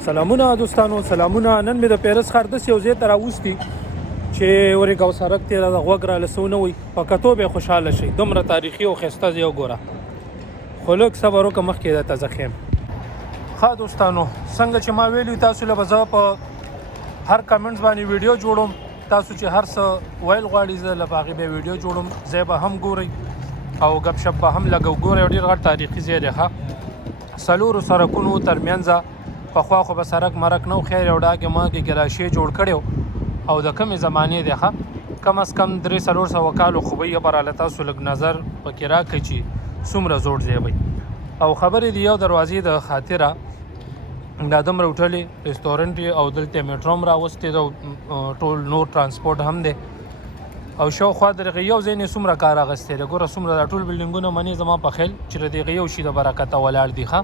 سلامونه دوستانو، سلامونه. نن مې د پیرس ښار داسې یو ځای ته راوستي چې ورې ګوسارک تېره د غوږ رالسونه وي، په کتو به خوشحاله شئ. دومره تاریخي او ښایسته ځای وګوره، خو لږ صبر وکړه، مخکې درته زه ښیم. ښه دوستانو، څنګه چې ما ویلي تاسو له به زه په هر کمنټس باندې ویډیو جوړوم. تاسو چې هر څه ویل غواړئ زه له هغې به ویډیو جوړوم، ځای به هم ګورئ او ګپ شپ به هم لږ ګورئ. ډېر غټ تاریخي ځای دی. ښه څلورو سړکونو ترمنځه پخوا خو به سړک مرک نه و، خیر یو ډاګې ماګې ګلاشې جوړ کړی او د کمې زمانې دی. ښه کم از کم 300-400 کالو خو به یې براله تاسو لږ نظر پکې راکړئ چې څومره زوړ ځای وي. او خبرې د یو دروازې د خاطره دا دومره هوټلې رستورنټ او دلته میټرو هم راوستی ده، ټول نور ترانسپورټ هم دی او شاوخوا د هغې یو ځای نه څومره کار اخیستی دی. ګوره څومره دا ټول بلډینګونه منې زما په خیل چې د هغې یو شي د برکته ولاړ دي. ښه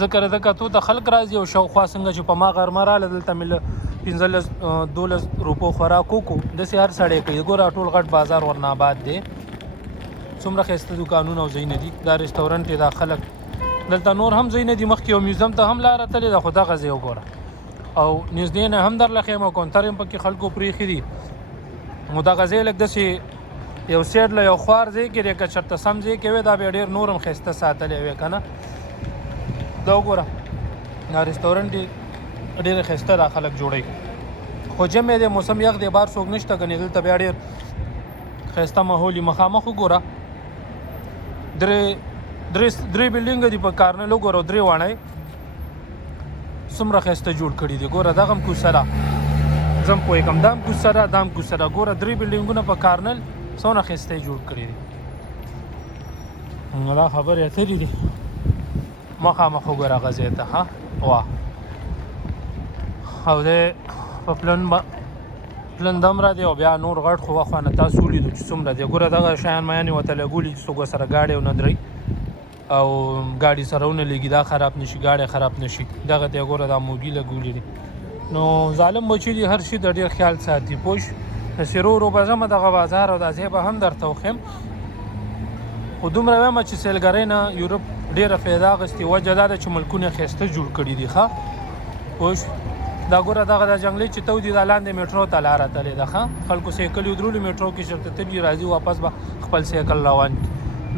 ځکه د کتو ته خلک راځي او شاوخوا څنګه چې په ما غرمه راله دلته مې له 15-12 روپو خوراک وکړو، داسې هر سړی کوي. ګوره ټول غټ بازار ورنه آباد دی، څومره ښایسته دوکانونه او ځایونه دي. دا رستورنټ دی، دا خلک دلته نور هم ځایونه دي، مخکې یو میوزیم ته هم لاره تللې ده، خو دغه ځای وګوره او نږدې نه هم درله ښیم او کونتر هم پکې خلکو پرېښي دي. نو دغه ځای لږ داسې یو سایډ له یو خوار ځای کې دی، که چېرته سم ځای کې وی دا بیا ډېر نور هم ښایسته ساتلی وی که نه. دا وګوره دا رستورنټ دی، ډېره ښایسته دا خلک جوړوي، خو جمع دی، موسم یخ دی، بار څوک نشته. ګنې دلته بیا ډېر ښایسته ماحول وي. مخامخ وګوره درې بلډینګه دي په کارنل. وګوره درې واڼه څومره ښایسته جوړ کړي دي. ګوره دغه هم کوڅه ده، زه هم پوهېږم دا هم کوڅه ده، دا هم کوڅه ده. ګوره درې بلډینګونه په کارنل څومره ښایسته یې جوړ کړي دي. دا خبرې اترې دي. مخامخ وګوره هغه ځای ته. ښه واه، او دی په پلن دمره دی او بیا نور غټ خو وخوانه تاسو ولیدو چې څومره دی. ګوره دغه شیان میانې ورته لګولي چې څوک ورسره ګاډی ونه دروي او ګاډي سره ونه لګي، دا خراب نشي، ګاډی خراب نشي. دغه ته ګوره دا موږي لګولي دي. نو ظالم بچي دي، هر شي د ډېر خیال ساتي. پوه داسې ورو ورو به ځمه دغه بازار او دا ځای به هم درته وښیم. خو دومره وایم چې سیلګرۍ نه یورپ ډېره فایده اخیستې. وجه دا ده چې ملکونه ښایسته جوړ کړي دي. ښه پوه دا ګوره دغه د جنګلي چې تو دي دا لاندې میټرو ته لاره تللې ده. ښه خلکو سایکل یې درولي، میټرو کې چېرته تلي راځي واپس به خپل سایکل روان کړي.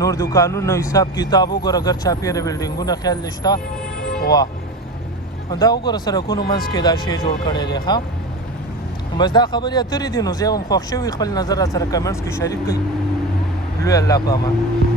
نور دوکانونه حساب کتاب وګوره، ګر چاپېره بلډینګونه خیال دې شته. واه دا وګوره سړکونو منځ کې دا شی جوړ کړی دی. ښه بس دا خبرې اترې دي. نو زه هم خوښ شوي، خپل نظر را سره کمنټس کې شریک کړئ. لوی الله په امان.